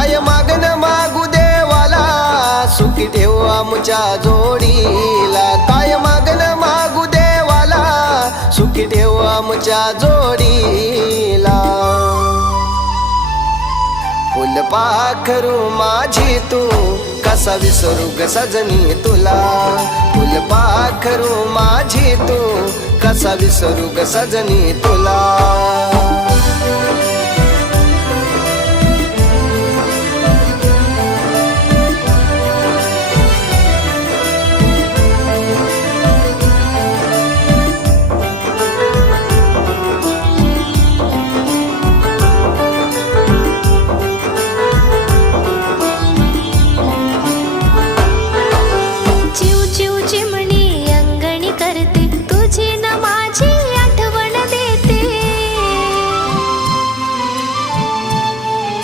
काय मागन मागू देवाला सुखी ठेव आमच्या जोडीला काय मागन मागू देवाला सुखी ठेव आमच्या जोडीला फुलपाखरू माझी तू कसा विसरू ग सजनी तुला फुलपाखरू माझी तू कसा विसरू ग सजनी तुला